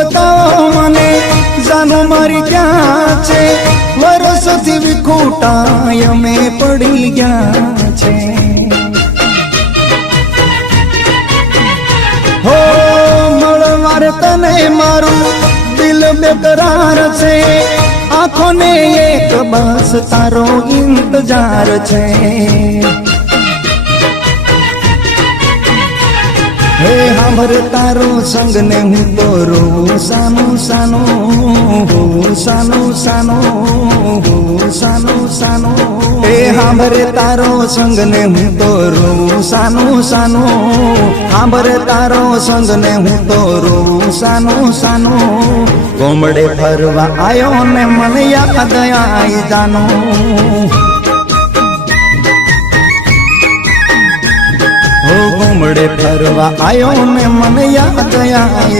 બતાવો મને જાનો મારી ક્યાં છે વર્ષોથી વિખૂટા અમે પડી ગયા છે હો મળવાર તને મારું દિલ બેકરાર છે આંખોને એક બસ તારો ઇંતજાર છે હે હાંભર તારો સંગ ને હું તો રોઉં સાનું સાનું સાનું સાનું સાનું સાનું હે હાંભર તારો સંગ ને હું તો રોઉં સાનું સાનું હાંભર તારો સંગ ને હું તો રોઉં સાનું સાનું ગોમડે ફરવા આયો ને મને યાદ આઈ જાનું ગોમડે ફરવા આયો ને મને યાદ આઈ